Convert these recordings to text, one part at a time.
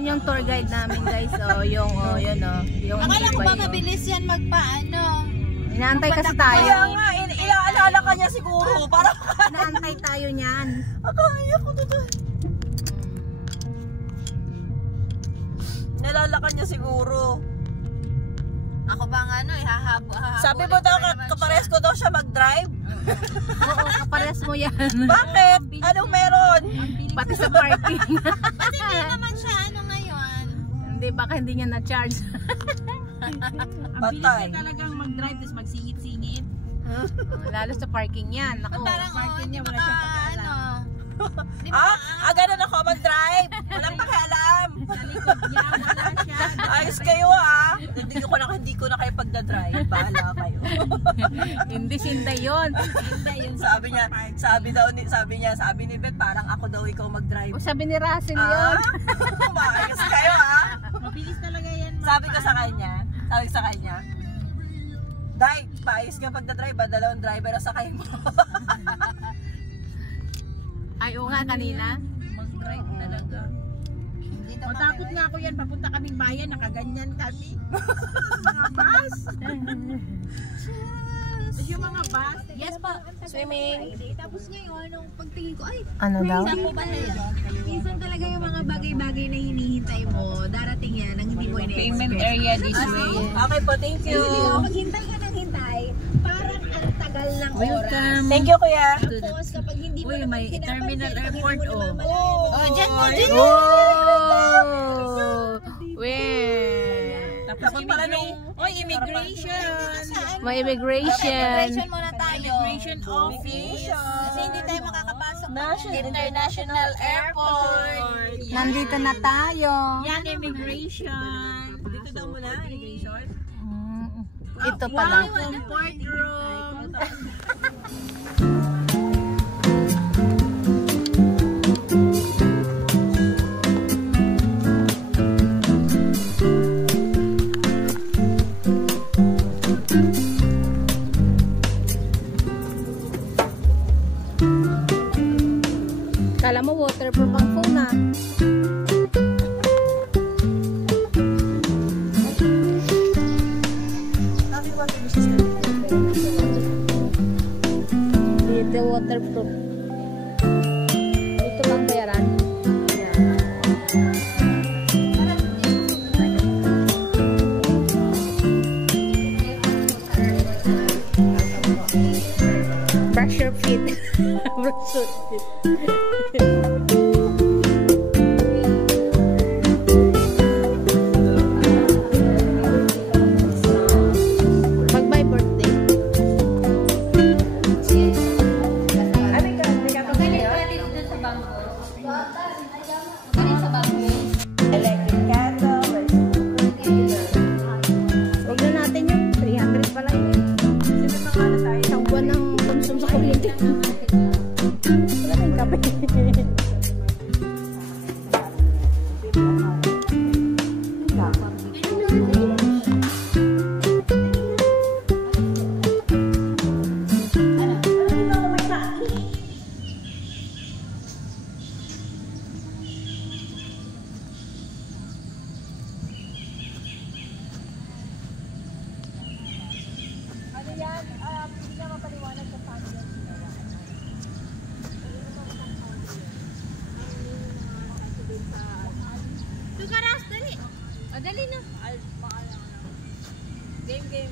Ito yung tour guide namin guys. Yung yun yung akala ko ba mabilis yan magpaano? Inaantay kasi tayo. Kaya nga, inaalala ka niya siguro. Para inaantay tayo niyan. Akaya ko to. Nalala ka niya siguro. Ako ba nga ihahabo. Sabi mo daw, kapares ko daw siya mag-drive. Oo, kapares mo yan. Bakit? Anong meron? Pati sa parking. Kasi hindi naman siya ngayon. Hindi, baka hindi niya na-charge. Ang bilis niya talagang mag-drive tapos magsingit-singit. Lalo sa parking yan. Ako, parang parking niya wala siyang pakialam. Ganun ako mag-drive. Walang pakialam. Sa likod niya, wala siya. Ayos kayo Hindi ko na kayo pagdadrive. Bahala kayo. Hindi sinda yun. Sabi ni Beth, parang ako daw ikaw mag-drive. O sabi ni Russell yun. Maayos kayo Mabilis talaga yan. Sabi ko sa kanya, Day, paayos ka pagdadrive, dalawang driver ang sakay mo. Ay, oo nga kanina. Mag-drive talaga. Matakot nga ako yan. Papunta kaming bayan, nakaganyan kami. Mga bus. Yung mga bus. Yes pa. Swimming. Tapos ngayon, nung pagtingin ko, ay, Ano daw? saan mo ba na yan? Minsan talaga yung mga bagay-bagay na hinihintay mo, darating yan nang hindi mo ina-expect. Payment area this way. Okay po, thank you. Maghintay ka ng hintay, parang ang tagal ng oras. Welcome. Thank you, kuya. Tapos kapag hindi mo Uy, may terminal airport, dyan mo, dyan Oh! Where? Tapos immigration. May immigration. muna tayo. Immigration office. Kasi hindi tayo makakapasok ng International Airport. Nandito na tayo. Yan, immigration. Dito daw muna, immigration. Ito pala. Comfort room. Kala mo waterproof ang phone na. Dito waterproof. Ito lang bayaran. Brush your feet. Brush your feet. Mag-bye birthday. Electric candle. Huwag na natin yung 300 pa lang yun. Isang buwan ng konsum sa kuryente. Wala na yung kape. Tugaras, dali. Dali na. Game.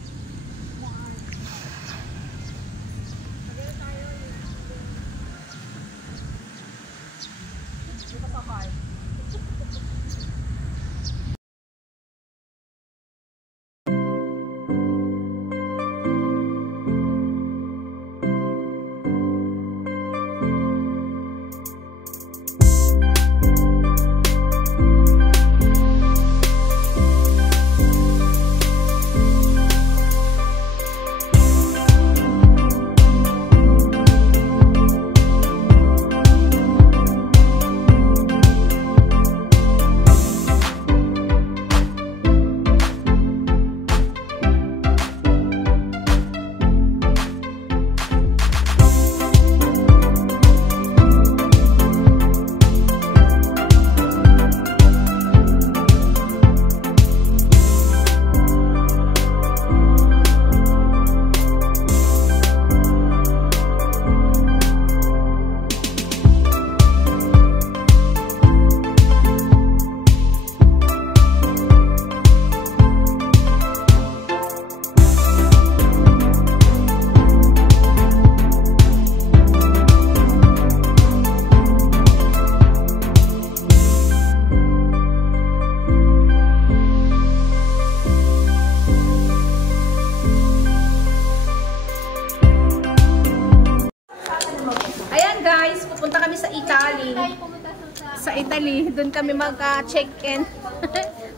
Doon kami mag-check-in.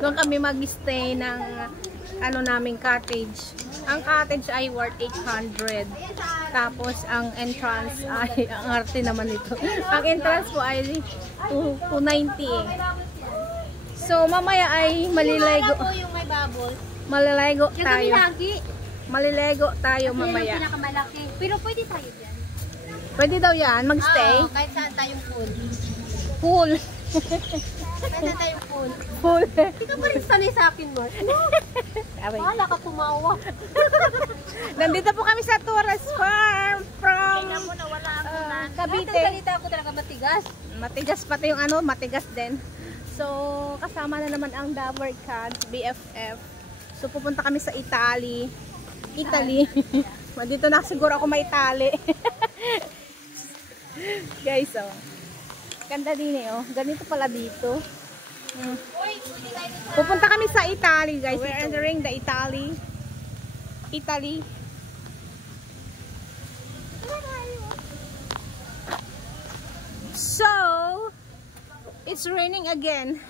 Doon kami mag-stay ng ano naming cottage. Ang cottage ay worth 800. Tapos ang entrance ay, ang arte naman ito. Ang entrance po ay 290 eh. So mamaya ay maliligo. Yung may bubble. Maliligo Yung tayo. lagi. Maliligo tayo mamaya. Yung pinakamalaki. Pero pwede tayo dyan. Pwede daw yan, magstay. Oo, kahit saan tayong pool. Pool. Kahit saan tayong pool. Pool. Hindi ka pa rin sanay sa akin, Mark. Aray. Wala ka tumawa. Nandito po kami sa tourist farm from Kahit ang Cavite. salita ko talaga matigas. Matigas pati yung ano, matigas din. So, kasama na naman ang Dabber Cats, BFF. So, pupunta kami sa Italy. Dito na siguro ako may Italy. Guys, oh. Ganda din eh, oh. Ganito pala dito. Pupunta kami sa Italy, guys. We're entering the Italy. So, it's raining again.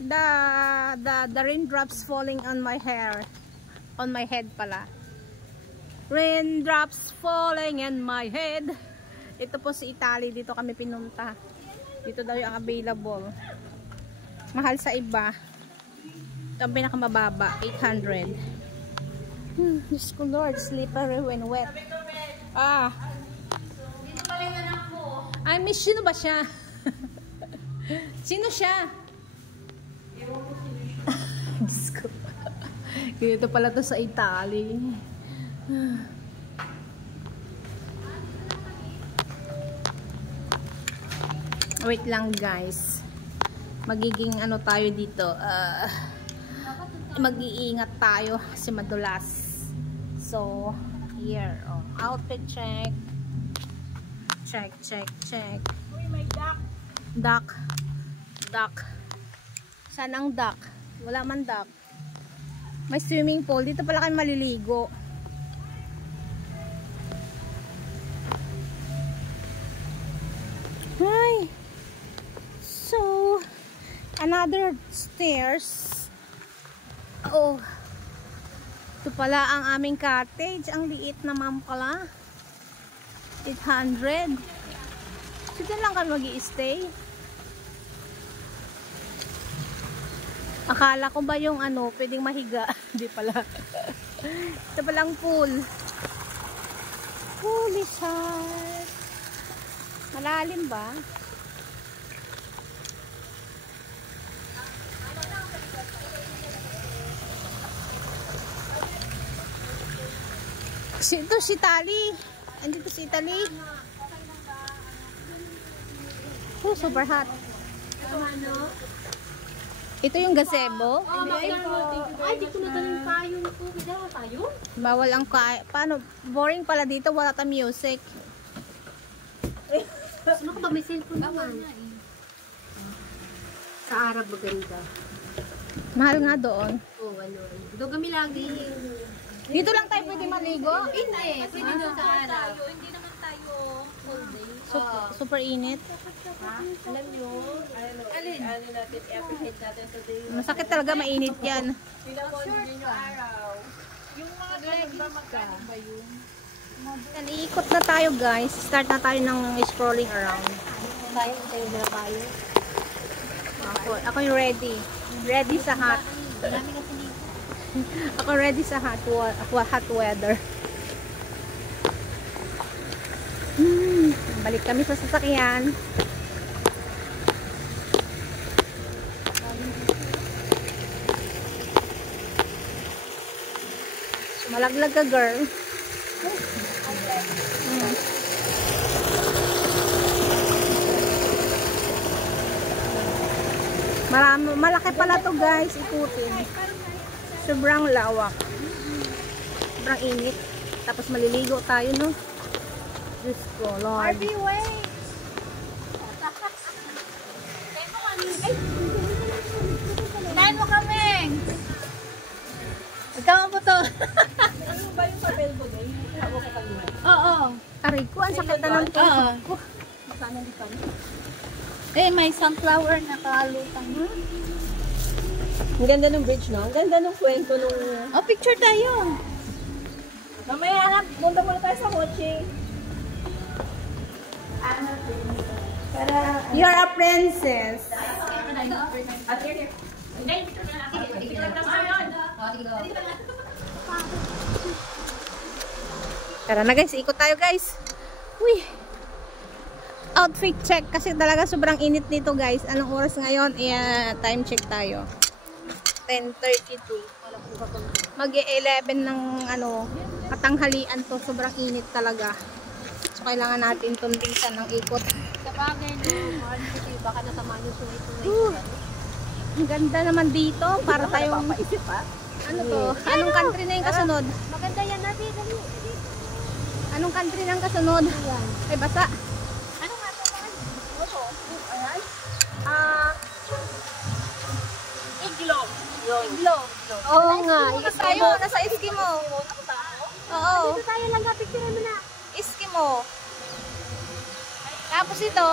The raindrops falling on my hair. On my head pala. Raindrops falling in my head. Ito po si Italy. Dito kami pinunta. Dito daw yung available. Mahal sa iba. Ito ang pinakamababa. 800. Diyos ko Lord. Slippery when wet. Ah. Dito pala yung anak mo. I miss. Sino ba siya? Sino siya? Diyos ko. Dito pala to sa Italy. Wait lang guys. Magiging ano tayo dito. Mag-iingat tayo kasi madulas. So, here. Oh, outfit check. Check. Uy, may duck. Duck. Saan ang duck? Wala man duck. May swimming pool. Dito pala kayo maliligo. Hi. So, another stairs. Oh. Ito pala ang aming cottage. Ang liit naman pala. 800. So, dyan lang kami mag-i-stay. Akala ko ba yung ano, pwedeng mahiga. Hindi pala. Ito palang pool. Holy shit. Malalim ba? Ito si Tali. Andito si Tali. Oh, super hot. Ito yung gazebo. Ay, di ko nadaling payong ko. Bidara tayo? Bawal ang paano? Boring pala dito. Wala ta music. Ano ko ba? May cellphone naman. Sa Arab maganda. Mahal nga doon. Oo, ano. Doon kami lagi. Dito lang tayo pwede maligo. Hindi. Pwede doon sa Arab. Hindi naman tayo all day. Super init. Alam nyo. Alin natin, i-apprehend natin today. Masakit talaga, mainit yan. Pinapon din yung araw. Yung mga ganun ba magkano ba yun? Yan, iikot na tayo guys. Start na tayo ng scrolling around. Tayo na tayo. Ako yung ready. Ready sa hot. Marami kasi dito. Ako ready sa hot weather. Balik kami sa sasakyan. Malaglag ka girl. Malaki pala to guys, ikutin. Sobrang lawak. Sobrang init. Tapos maliligo tayo, no? Diyos ko, Lord. wait! Sinahan mo kami! Ikaw po to. Ano ba yung papel ko doon? Hawak ka kanina. Oo. Aray ko, ang sakit na ng Oo. ko. Saan nandito kami? Eh, may sunflower na kalutang. Ang ganda ng bridge, no? Ang ganda ng kwento nung... Oh, picture tayo. Mamaya, punta muna tayo sa kotse. You're a princess. At here. Tara na guys, ikot tayo guys. Uy. Outfit check kasi talaga sobrang init nito guys. Anong oras ngayon? Time check tayo. 10:32. Mag-11 ng katanghalian to. Sobrang init talaga. So kailangan natin tundisan ng ikot. Sa bagay no, baka natamaan yung sunay-sunay. Ang ganda naman dito. Para tayong... Paisip, ha? Ano to? Anong country na yung kasunod? Maganda yan natin. Dali. Anong country na yung kasunod? Ay, basa. Ano nga ito? Iglo. Iglo. Oo nga. Tayo, nasa Eskimo. Oo. Dito tayo lang, picture mo na. Eskimo. Tapos ito.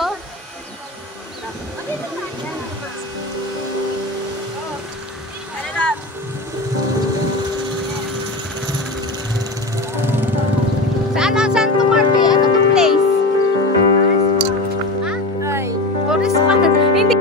Saan Tomarte? Ano to place? Ay. Tourist spot. Hindi.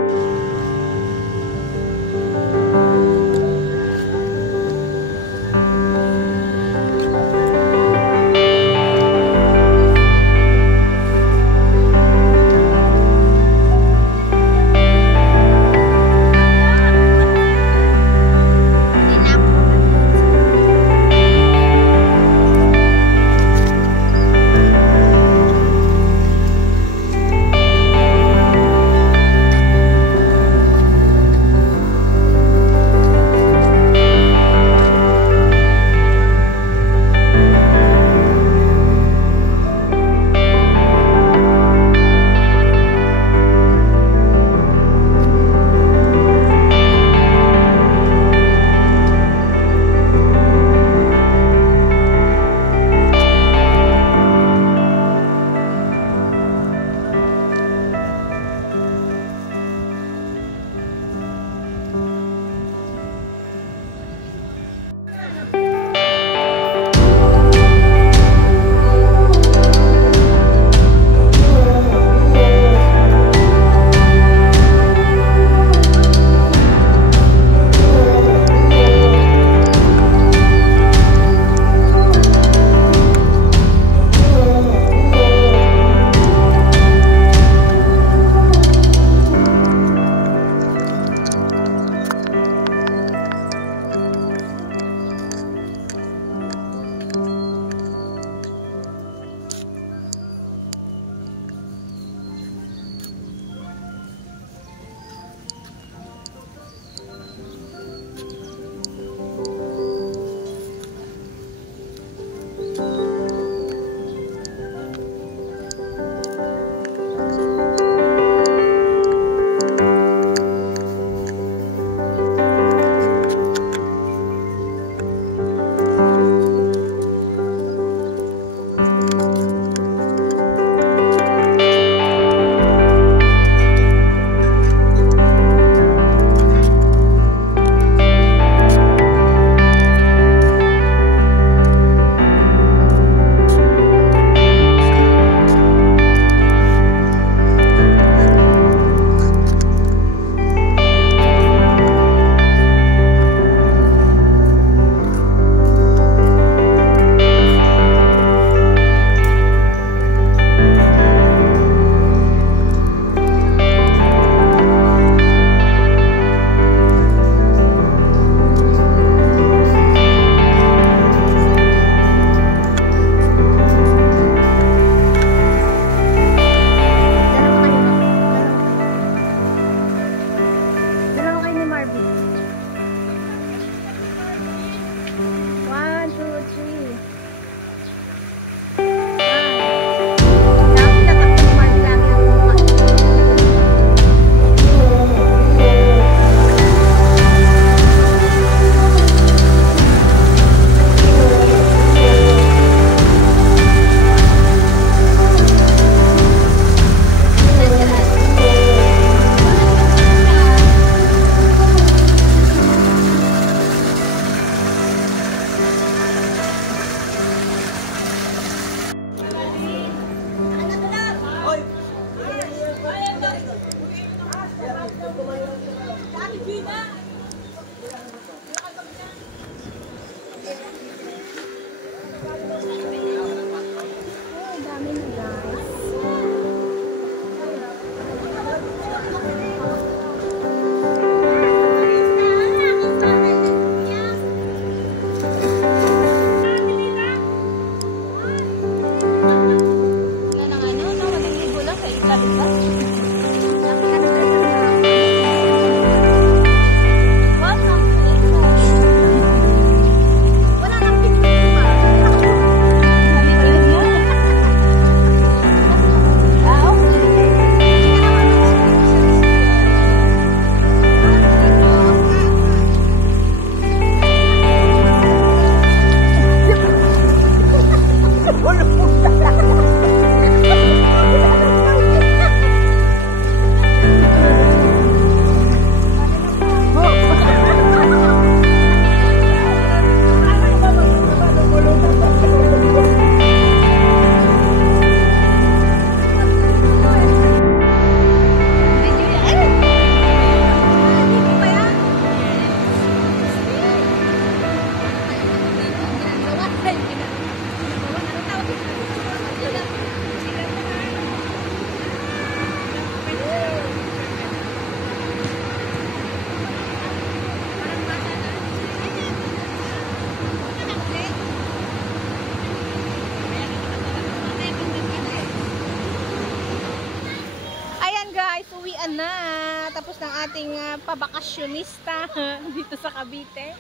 Ayan na, tapos ng ating pabakasyonista dito sa Cavite.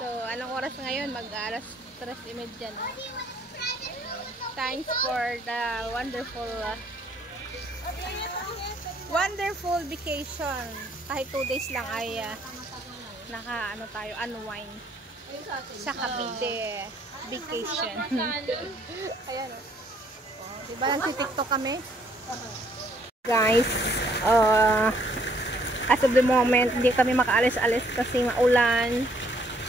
So, anong oras ngayon? Mag-alas 3:30 na. Thanks for the wonderful vacation. Kahit 2 days lang ay unwind sa Cavite vacation. Ayan o. Diba nagsi-TikTok kami? Guys, as of the moment, hindi kami makaalis-alis kasi maulan.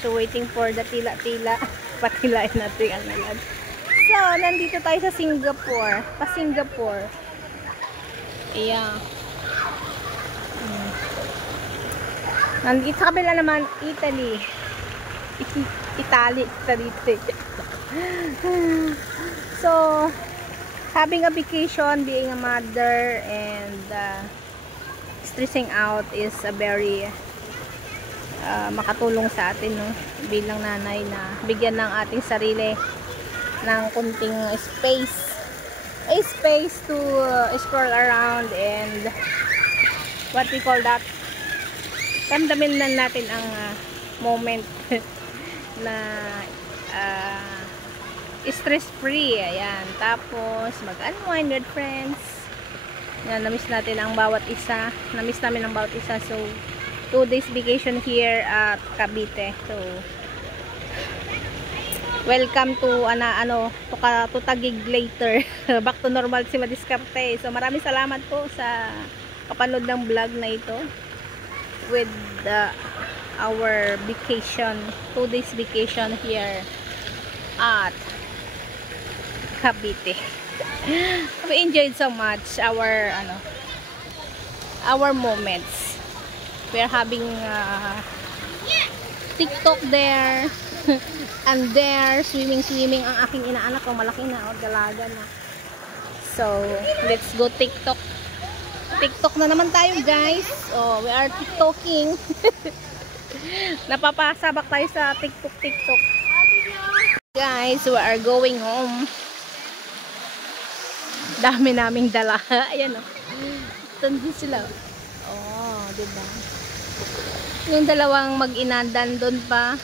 So, waiting for the tila-tila. Patilain natin ang nalag. So, nandito tayo sa Singapore. Pa-Singapore. Ayan. Nandito sa kabila naman, Italy. Italy. So, having a vacation, being a mother, and stressing out is a very makatulong sa atin, no? Bilang nanay na bigyan ng ating sarili ng kunting space to stroll around and what we call that, damdamin lang natin ang moment na stress free. Ayan, tapos mag-unwind with friends. Yan, namiss natin ang bawat isa, namiss namin ang bawat isa. So 2 days vacation here at Cavite. So welcome to to Taguig later. Back to normal si Madiskarte. So maraming salamat po sa kapanood ng vlog na ito with our vacation, 2 days vacation here at Cavite. We enjoyed so much our moments. We are having TikTok there and there, swimming ang aking inaanak ko, malaki na o dalaga na. So let's go TikTok na naman tayo, guys. Oh, we are TikToking. Napapasabak tayo sa TikTok. Guys, we are going home. Dami naming dala. Ayan o. Tandun sila. Oh, diba? Yung dalawang mag-inadan doon pa.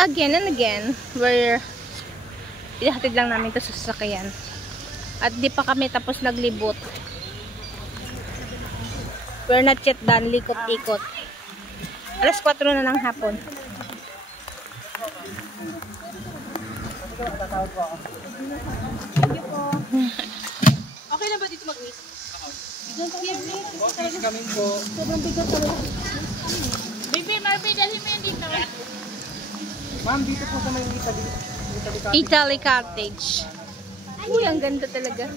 Again and again, ihatid lang namin ito sa sasakyan. At di pa kami tapos naglibot. We're not yet done, likot-ikot. Alas 4 na ng hapon. Okay na ba dito mag-miss? Kami po. Sobrang bigat talaga. Baby, Marvin, dali mo yan dito. Ma'am, dito po sa may Italy Cottage. Uy, ang ganda talaga.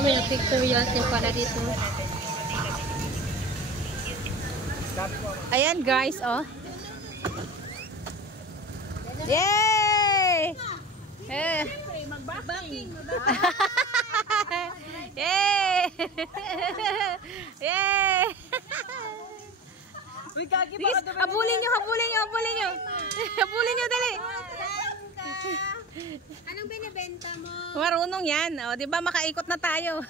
May picture yan para dito. Ayan, guys, oh. Yay! Eh. Magbaking. Yay! Yay! Uy, Kagi, Sige, baka dumating habulin nyo, dali. Anong binibenta mo? Marunong yan. O, diba makaikot na tayo.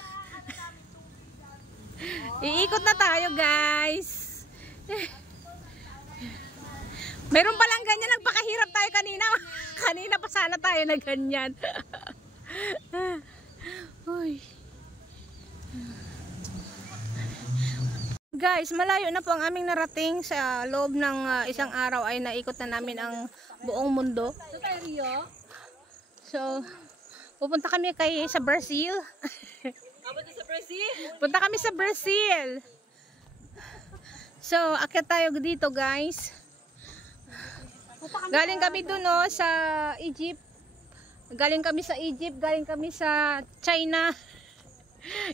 Iikot na tayo, guys. Meron palang ganyan, nagpakahirap tayo kanina. Kanina pa sana tayo na ganyan. Uy. Guys, malayo na po ang aming narating. Sa loob ng isang araw ay naikot na namin ang buong mundo. So, pupunta kami sa Brazil. Punta kami sa Brazil. So, akyat tayo dito, guys. Galing kami dun, no, sa Egypt. Galing kami sa Egypt, galing kami sa China.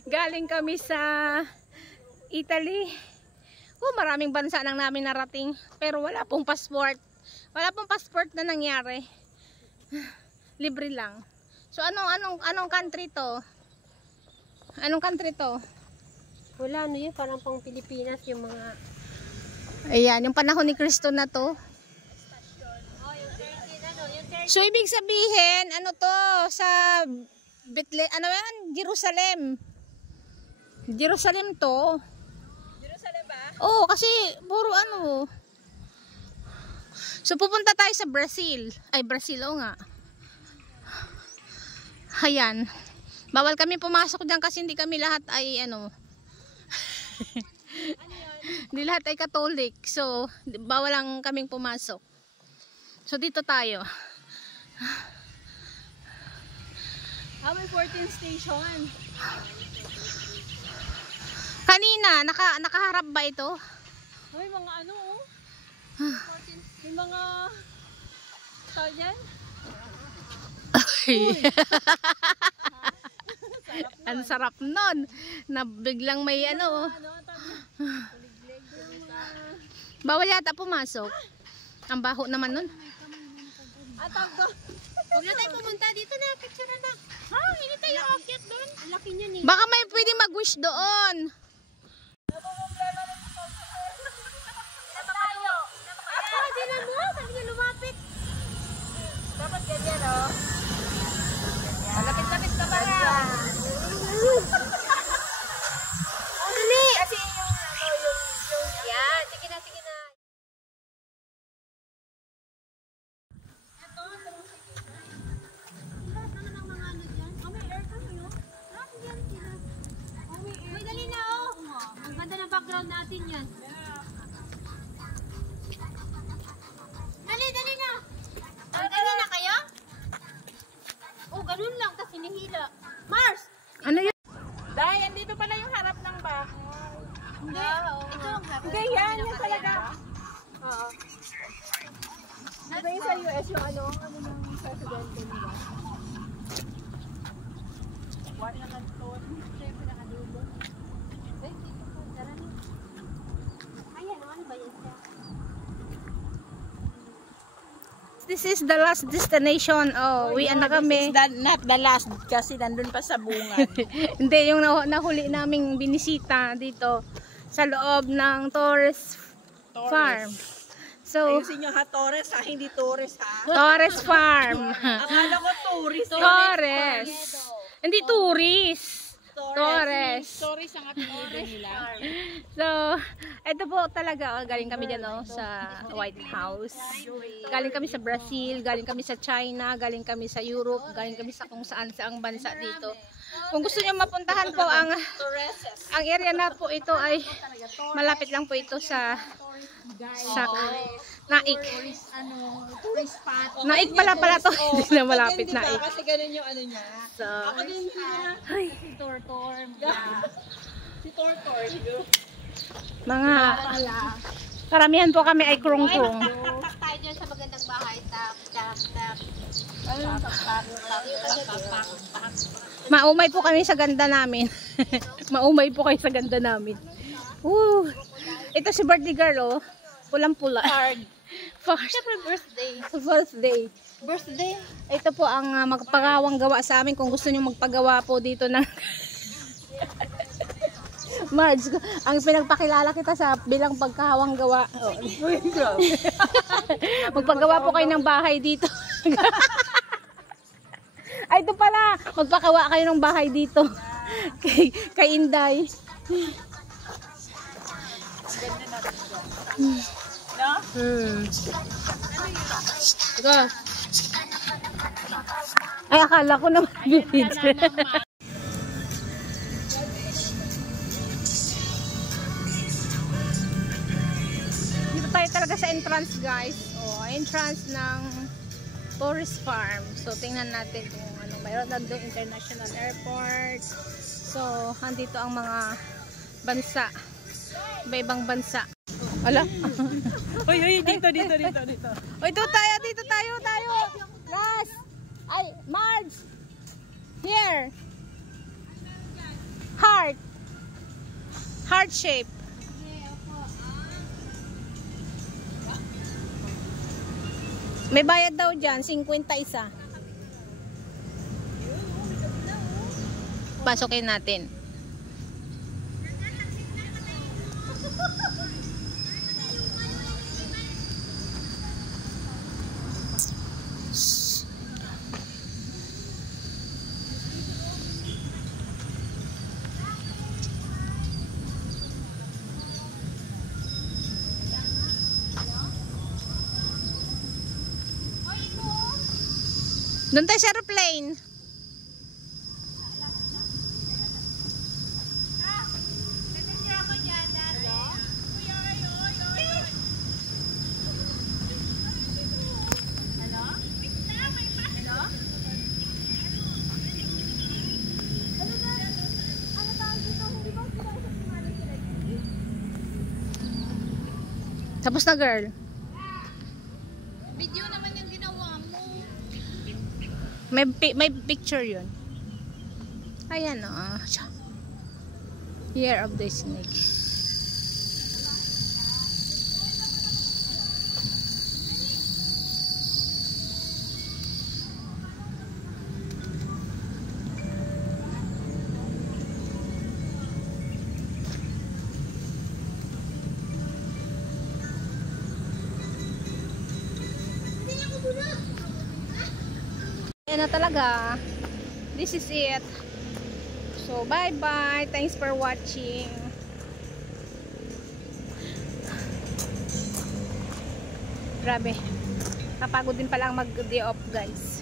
Galing kami sa Italy. Maraming bansa nang namin narating. Pero wala pong passport. Wala pong passport na nangyari. Libre lang. So anong country to? Anong country to? Wala, ano yun, parang pang Pilipinas yung mga... Ayan, yung panahon ni Kristo na to. So ibig sabihin, ano to, sa Jerusalem. Jerusalem to. Jerusalem ba? Oo, kasi puro ano. So pupunta tayo sa Brazil. Ay, Brazil, oo nga. Ayan. Bawal kami pumasok dyan kasi hindi kami lahat ay ano. Hindi lahat ay Catholic. So, bawal lang kaming pumasok. So, dito tayo. May 14 station. Kanina, nakaharap ba ito? May mga ano, oh. May mga... tao dyan? Ang sarap nun. Na biglang may ano. Bawal yata pumasok. Ang baho naman nun. Atag ko. Huwag na tayo pumunta dito na, picture na. Ha? Hindi tayo aakyat doon. Ang laki niyan eh. Baka may pwede mag-wish doon. Dilan mo, sabi niya lumapit. Dapat ganyan, oh. Malapit-lapit ka ba na? Dali! Kasi yung ano, yung... Yan, sige na, sige na. Uy, dali na oh! Ang ganda ng background natin yan. Dali na! Dali na kayo? Oh, ganun lang, tapos hinihila. Mars! Ano yun? Dahil, andito pala yung harap ng bahay. Hindi, ito ang harap. Hindi, yan talaga. Oo. Diba yung sa US yung ano yung presidente nila? What naman to? Siyempre nakadulo. Wait, dito po, tara na. Ayan, ano ba yan siya? This is the last destination. Oh, uwi na kami. Not the last kasi nandun pa sa bungad. Hindi, yung nahuli naming binisita dito sa loob ng Torres Farm. So, Ayusin nyo ha, Torres ha, hindi Torres ha. Torres Farm. Akala ko tourist. Torres. Hindi tourist. Torres. Torres ang apelido nila. So, ito po talaga, galing kami dyan sa White House. Galing kami sa Brazil, galing kami sa China, galing kami sa Europe, galing kami sa kung saan saang bansa dito. Kung gusto niyo mapuntahan po ang area na po ito ay malapit lang po ito sa Naik. Tourist spot. Naik pala to. Hindi na malapit Naik. Kasi ganun yung ano niya. So, Ako din si Tortor. Si Tortor. mga karamihan po kami ay krung-krung. Tak tayo dyan sa magandang bahay. Tap. Maumay po kami sa ganda namin. Maumay po kayo sa ganda namin. Woo! Ito si birthday girl, oh. Pulang-pula. Siyempre birthday. Birthday? Ito po ang magpagawang gawa sa amin. Kung gusto niyo magpagawa po dito ng Marge, ang pinagpakilala kita sa bilang pagkawang gawa. Oh. Magpagawa po kayo ng bahay dito. Ay, ito pala. Magpagawa kayo ng bahay dito. Kay Inday. Ito. Ay, akala ko naman video. Dito tayo talaga sa entrance, guys. Oh, entrance ng Torres Farm. So, tingnan natin kung ano. Mayroon na doon International Airport. So, andito ang mga bansa. Iba-ibang bansa. Ala? Uy, dito. O, dito tayo. Last. Ay, Marge. Here. Heart. Heart shape. May bayad daw dyan, 51. Pasokin natin. Doon tayo sa aeroplane. Tapos na, girl. Video naman yung ginawa mo. May picture yun. Ayan, oh. Year of the Snake. Yan na talaga. This is it. So, bye-bye. Thanks for watching. Grabe. Kapagod din pala ang mag-day off, guys.